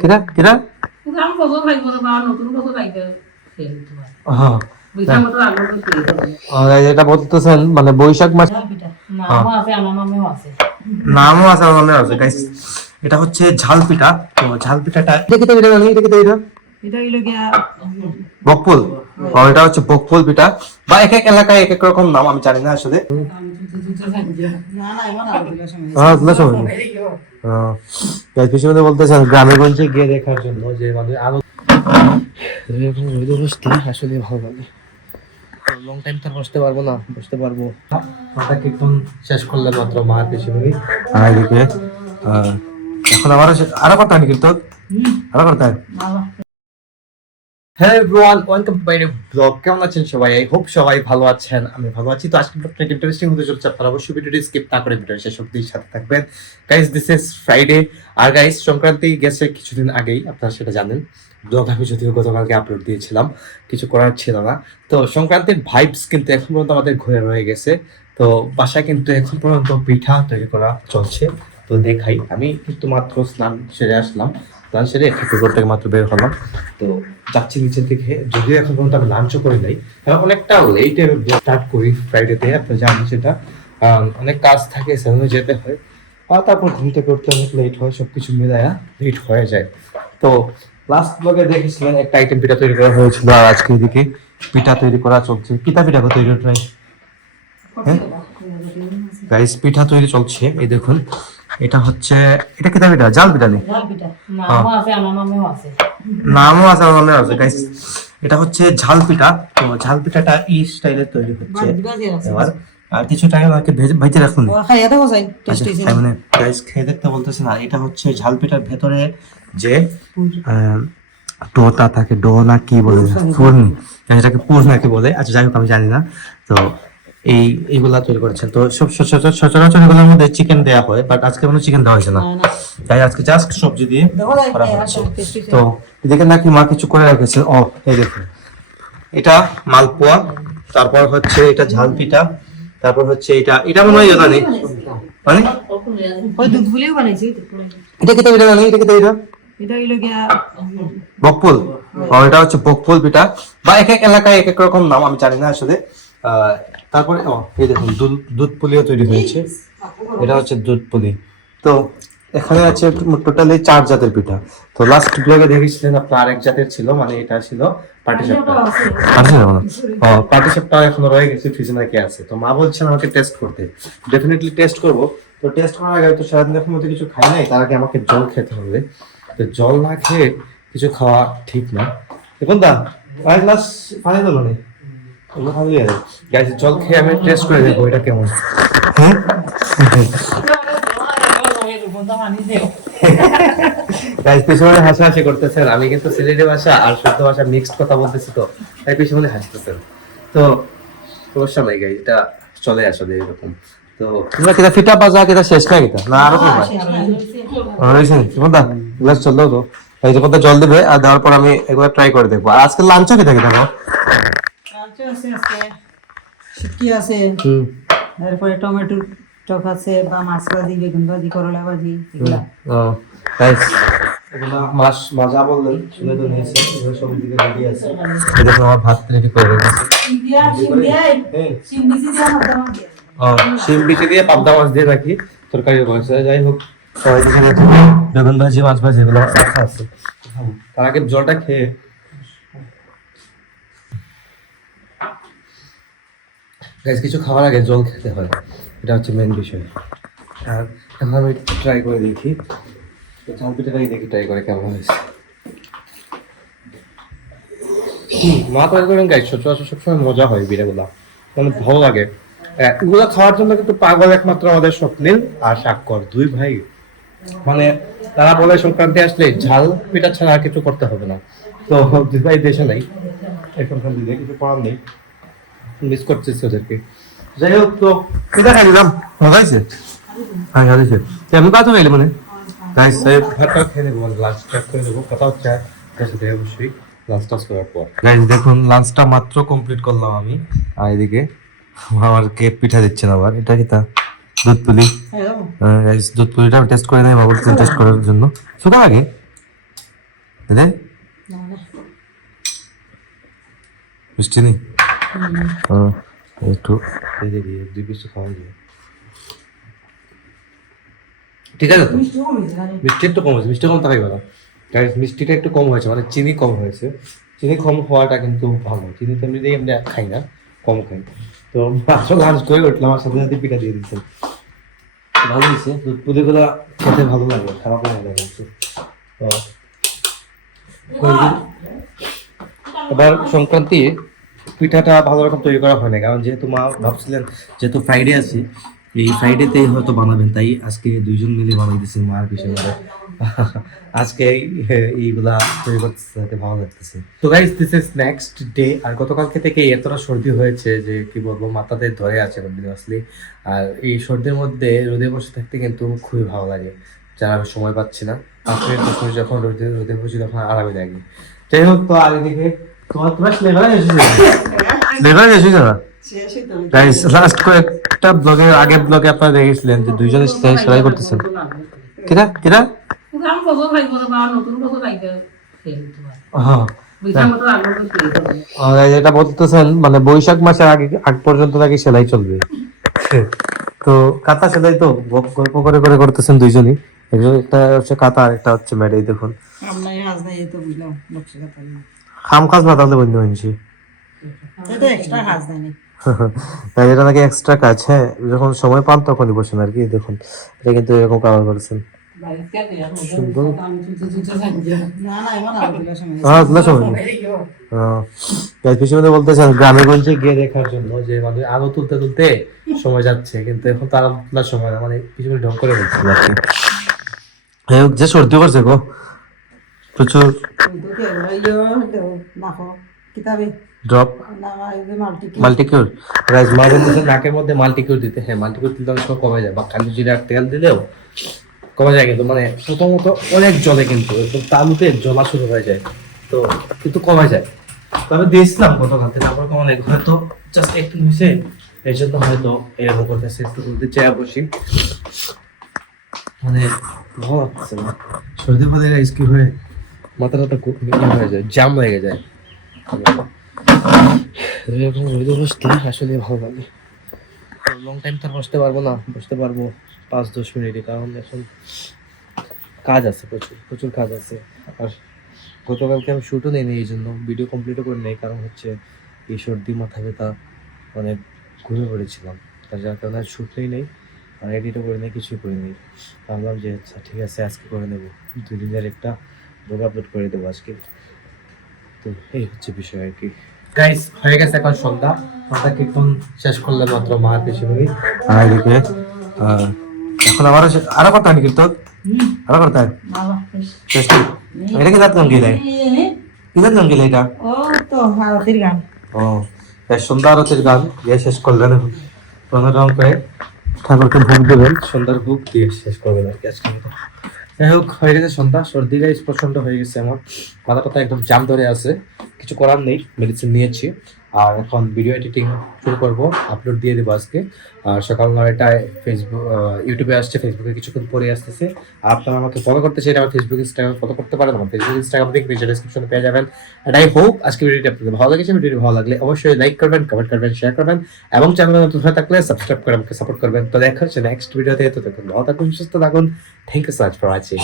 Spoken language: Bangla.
কিরা কিরা গাম কত খাইব বা নতুন কত খাইতে হ্যাঁ বুঝা মতো আলো এটা বলতেছেন মানে বৈশাখ মাস নামও আছে আমার নামেও আছে নামও আছে আমার নামে আছে গাইস। এটা হচ্ছে ঝাল পিঠা। তো ঝাল পিঠাটা দেখি তো এটা জানি দেখি তো এটা হইলো গিয়া বকফুল। এটা হচ্ছে বকফুল পিঠা বা এক এক এলাকায় এক এক রকম নাম, আমি জানি না আসলে। না না এমন আলো সময় হ্যাঁ না সময় গাইস পিছনে বলতেছেন গ্রামে গঞ্জে গিয়ে দেখার জন্য যে মানে আলো আসলে ভালো লাগে। লং টাইম তো বসতে পারবো না, বসতে পারবো মাথা কীর্তন শেষ করলে মাত্র মার পিছনে আর এদিকে এখন আরো করতে হয় কীর্তন আরো করতে হয়। Hello everyone, welcome to my new blog. কেমন আছেন সবাই? আই হোপ সবাই ভালো আছেন, আমি ভালো আছি। তো আজকে ব্লগটা ইন্টারেস্টিং হতে চলছে, আপনারা অবশ্যই ভিডিওটি স্কিপ না করে ভিডিও শেষ অবধি সাথে থাকবেন। Guys this is Friday. আর গাইস সংক্রান্তি গেছে কিছুদিন আগেই, আপনারা সেটা জানেন। ব্লগ আমি যদিও গতকালকে আপলোড দিয়েছিলাম, কিছু করার ছিল না। তো সংক্রান্তির ভাইবস কিন্তু এখন পর্যন্ত আমাদের ঘুরে রয়ে গেছে। তো বাসায় কিন্তু এখন পর্যন্ত পিঠা তৈরি করা চলছে। তো দেখাই, আমি কিন্তু মাত্র স্নান সেরে আসলাম, স্নান সেরে ঠাকুর থেকে মাত্র বের হলাম। তো যাচ্ছি নিচের দিকে, যদিও এখন পর্যন্ত আমি লাঞ্চও করি নাই, কারণ অনেকটা লেটে স্টার্ট করি ফ্রাইডেতে, আপনি জানেন সেটা। অনেক কাজ থাকে, সেখানে যেতে হয়, আর তারপর ঘুম থেকে উঠতে অনেক লেট হয়, সবকিছু মিলায়া লেট হয়ে যায়। তো লাস্ট ব্লগে দেখেছিলেন একটা আইটেম পিঠা তৈরি করা হয়েছিল, আর আজকে এদিকে পিঠা তৈরি করা চলছে। পিঠা তৈরি ট্রাই হ্যাঁ গাইস, পিঠা তৈরি চলছে। এই দেখুন, এটা হচ্ছে এটা কিতা পিঠা? জাল পিঠা নেই, জাল পিঠা নামও আছে আমার নামেও আছে নামও আছে আমার নামে আছে গাইস। এটা হচ্ছে ঝাল পিঠা। তো ঝাল পিঠাটা এই স্টাইলে তৈরি হচ্ছে এবার। আর কিছু টাইম আমাকে ভেজে রাখুন, খাইয়া দেখো যাই টেস্ট হইছে মানে গাইস খেয়ে দেখতে বলতেছে না। এটা হচ্ছে ঝাল পিঠার ভেতরে যে ডোটা থাকে, ডো না কি বলে, ফুরনি, এটাকে পুর নাকি বলে, আচ্ছা যাই হোক আমি জানি না। তো এইগুলা তৈরি করেছেন। তো সব সচরাচর এগুলোর মধ্যে চিকেন দেওয়া হয়, বাট আজকে কোনো চিকেন দেওয়া হয়েছে না, তাই আজকে জাস্ট সবজি দিয়ে করা হচ্ছে। তো এদিকে নাকি মা কিছু করে রেখেছে। ও এই দেখুন, এটা মালপোয়া, তারপর হচ্ছে এটা ঝাল পিঠা, তারপর হচ্ছে এটা এটা মনে হয় জানি মানে ওই দুধ ফুলিও বানাইছি এটা কিতা পিঠা জানি, এটা কিতা পিঠা? এটা হইলো গিয়া বকফুল। এটা হচ্ছে বকফুল পিঠা বা এক এক এলাকায় এক এক রকম নাম, আমি জানি না আসলে। তারপরে এই দেখুন দুধ পুলিও তৈরি হয়েছে, এটা হচ্ছে দুধ পুলি। তো এখানে আছে টোটালি 4 জাতের পিঠা। তো লাস্ট ব্লগে দেখেছিলেন আপনার আরেক জাতের ছিল, মানে এটা ছিল পাটিসাপটা। পাটিসাপটা এখনো রয়ে গেছে, ফ্রিজে নাকি আছে। তো মা বলছেন আমাকে টেস্ট করতে, ডেফিনেটলি টেস্ট করব। তো টেস্ট করার আগে তো সারাদিন এখন মধ্যে কিছু খাই নাই, তার আগে আমাকে জল খেতে হবে। তো জল না খেয়ে কিছু খাওয়া ঠিক না। দেখুন দা এক গ্লাস পানি দিল না, গাইস জল খেয়ে আমি টেস্ট করে দেখবো এটা কেমন। গাইস পিছনে হাসাহাসি করতেছেন, আমি কিন্তু সিলেটি ভাষা আর শুদ্ধ ভাষা মিক্সড কথা বলতেছি, তো তাই পিছনে হাসতেছেন। তো সমস্যা নাই গাইস, এটা চলে আসলে এরকম। তো তোমরা কিটা ফিটা বাজা কিটা শেষ না কিটা না আরো কি হয় হইছে তোমরা গ্লাস চল দাও। তো এই যে কথা জল দিবে, আর দেওয়ার পর আমি একবার ট্রাই করে দেখবো। আর আজকে লাঞ্চও কি থাকে দেখো, আছে আছে শুটকি আছে, তারপরে টমেটো টক আছে, বা মাছ ভাজি, বেগুন ভাজি, করলা ভাজি, এগুলা গাইস এগুলা মাছ ভাজা বললেন, শুনে তো নিয়েছে, এগুলো সব দিকে রেডি আছে। এই দেখো আমার ভাত রেডি করে রেখেছে, শিম বিচি দিয়ে পাবদা মাছ দিয়ে রাখি তরকারি করেছে। যাই হোক সবাই এখানে বেগুন ভাজি মাছ ভাজি এগুলো রাখা আছে। তার আগে জলটা খেয়ে গাইস কিছু খাওয়ার আগে জল খেতে হয়, এটা হচ্ছে মেন বিষয়। আর এখন আমি ট্রাই করে দেখি, ঝাল পিঠাটাই দেখি ট্রাই করে কেমন হয়েছে। মা তৈরি করেন গাইস, সচরাচর সবসময় মজা হয় পিঠাগুলা, মানে ভালো লাগে। এগুলো খাওয়ার জন্য কিন্তু পাগল একমাত্র আমাদের স্বপ্নীল আর স্বাক্ষর, দুই ভাই। মানে তারা বলে সংক্রান্তি আসলে ঝাল পিঠা ছাড়া আর কিছু করতে হবে না। তো দুই ভাই দেশে নাই, এখনকার দিনে কিছু করার নেই, মিস করতেছি ওদেরকে। যাই হোক, তো পিঠা খাই দিলাম, মজা হয়েছে। হ্যাঁ খাইছে কেমন কথা হইলে মানে গাইস ভাতটা খেয়ে নেবো, লাঞ্চ স্টার্ট করে নেবো। কথা হচ্ছে সাথে অবশ্যই লাঞ্চ টাচ করার পর। গাইস দেখুন লাঞ্চটা মাত্র কমপ্লিট করলাম আমি, আর এদিকে আমার কে পিঠা দিচ্ছেন আবার, এটা কি তা দুধ পুলি। গাইস দুধ পুলিটা টেস্ট করে নেই, বাবুল টেস্ট করার জন্য। শুধু আগে দে না না মিষ্টি নেই হ্যাঁ একটু এই দেখি 2 পিস খাওয়া যায় ঠিক আছে তো মিষ্টি কম হয়েছে না মিষ্টি একটু কম হয়েছে মিষ্টি কম থাকাই ভালো গাইস মিষ্টিটা একটু কম হয়েছে মানে চিনি কম হয়েছে চিনি কম হওয়াটা কিন্তু ভালো চিনি তো এমনিতেই আমরা খাই না কম খাই তো আসলে লাঞ্চ করে উঠলাম আমার সাথে সাথে পিঠা দিয়ে দিচ্ছেন ভালো হয়েছে দুধ পুলিগুলো খেতে ভালো লাগে খারাপ লাগে না কিন্তু তো এবার সংক্রান্তি পিঠাটা ভালো রকম তৈরি করা হয় না কারণ যেহেতু মা ভাবছিলেন যেহেতু ফ্রাইডে আছে এই ফ্রাইডেতেই হয়তো বানাবেন তাই আজকে 2 জন মিলে বানাইতেছি মার পিছনে আজকে এইগুলা তৈরি করতে ভালো লাগতেছে তো guys this is next day আর গতকালকে থেকে এতটা সর্দি হয়েছে যে কি বলবো মাথাতে ধরে আছে কন্টিনিউয়াসলি আর এই সর্দির মধ্যে রোদে বসে থাকতে কিন্তু খুবই ভালো লাগে যারা আমি সময় পাচ্ছি না আপনি যখন রোদে রোদে বসে তখন আরামে লাগে যাই হোক তো আর এদিকে তোমার লেভেলে এসেছে লেভেলে এসেছে না শেষ হইতো গাইস লাস্ট কয়েকটা ব্লগে আগে ব্লগে আপনারা দেখেছিলেন যে দুইজনে সেলাই করতেছেন কিরা কিরা পুরান বছর লাগবে না বা নতুন বছর লাগবে হ্যাঁ বুঝলাম তো আগে আর এটা বলতেছেন মানে বৈশাখ মাসের আগ পর্যন্ত নাকি সেলাই চলবে তো কাঁথা সেলাই তো গল্প করে করে করতেছেন দুইজনই একজন একটা হচ্ছে কাঁথা আর একটা হচ্ছে ম্যাট এই দেখুন আপনার হাজ নাই এই তো বুঝলাম নকশা কথা খাম কাজ না তাহলে বন্ধু হয়েছি এটা এক্সট্রা হাজ নাই তাই এটা নাকি এক্সট্রা কাজ হ্যাঁ যখন সময় পান তখনই বসেন আর কি দেখুন এটা কিন্তু এরকম কাভার করেছেন সুন্দর না না এমন আলাদা সময় হ্যাঁ না সময় পিছনে বলতেছেন গ্রামে গঞ্জে গিয়ে দেখার জন্য যে মানে আলো তুলতে তুলতে সময় যাচ্ছে কিন্তু এখন তার তোলার সময় না মানে পিছনে ঢং করে বলছে আর কি যাই হোক, যে সর্দি করছে গো প্রচুর দুটো ইয়ো নাকো কিতাবে ড্রপ না এই যে মাল্টিকিউর রাইস মা বলতেছে নাকের মধ্যে মাল্টিকিউর দিতে হ্যাঁ মাল্টিকিউর দিলে অনেক সময় কমে যায় বা কালি জিরা তেল দিলেও কমে যায় কিন্তু মানে প্রথমত অনেক জলে কিন্তু একদম তালুতে জ্বলা শুরু হয়ে যায় তো কিন্তু কমে যায় তবে দিয়েছিলাম গতকাল থেকে আবার কমে যায় হয়তো জাস্ট একটু হয়েছে এই জন্য হয়তো এরকম করতেছে একটু বলতে চেয়ে বসি মানে ভালো লাগতেছে না সর্দি ফলে রাইস কি হয়ে মাথাটা খুব হয়ে যায় জাম লেগে যায় এরকম রোদে বসতে আসলে ভালো লাগে লং টাইম তো বসতে পারবো না বসতে পারবো 5-10 মিনিটে কারণ এখন কাজ আছে প্রচুর প্রচুর কাজ আছে আর গতকালকে আমি শুটও নেই এই জন্য ভিডিও কমপ্লিটও করে নেই কারণ হচ্ছে এই সর্দি মাথা ব্যথা অনেক ঘুরে পড়েছিলাম তার যার কারণে আর শুট নেই আর এডিটও করে নেই কিছুই করে নেই ভাবলাম যে আচ্ছা ঠিক আছে আজকে করে নেবো 2 দিনের একটা ব্লগ আপলোড করে দেবো আজকে তো এই হচ্ছে বিষয় আর কি গাইস হয়ে গেছে এখন সন্ধ্যা কীর্তন শেষ করলে মাত্র মার পিছনে আর এদিকে এখন আরো কথা নি কীর্তন আরো কথা শেষ এটা কি দাঁত গেলে কি দাঁত গেলে এটা ও তো আরতির গান ও সন্ধ্যা আরতির গান দিয়ে শেষ করলেন প্রণাম করে ঠাকুরকে ভোগ দেবেন সন্ধ্যার ভোগ দিয়ে শেষ করবেন আর কি আজকে যাই হোক হয়ে গেছে সন্ধ্যা সর্দি গাইস প্রচন্ড হয়ে গেছে আমার মাথাটা একদম জাম ধরে আছে কিছু করার নেই মেডিসিন নিয়েছি আর এখন ভিডিও এডিটিং শুরু করবো আপলোড দিয়ে দেবো আজকে আর সকাল 9টায় ফেসবুক ইউটিউবে আসছে ফেসবুকে কিছুক্ষণ পরে আসতেছে আর আপনারা আমাকে ফলো করতে চাইলে আমার ফেসবুক ইনস্টাগ্রাম ফলো করতে পারেন আমার ফেসবুক ইনস্টাগ্রাম লিঙ্ক নিচে ডেসক্রিপশনে পেয়ে যাবেন এন্ড আই হোপ আজকে ভিডিওটি আপনাদের ভালো লেগেছে ভিডিওটি ভালো লাগলে অবশ্যই লাইক করবেন কমেন্ট করবেন শেয়ার করবেন এবং চ্যানেলে নতুন হয়ে থাকলে সাবস্ক্রাইব করে আমাকে সাপোর্ট করবেন তো দেখা হচ্ছে নেক্সট ভিডিওতে তো দেখুন ভালো থাকুন সুস্থ থাকুন thank you so much for watching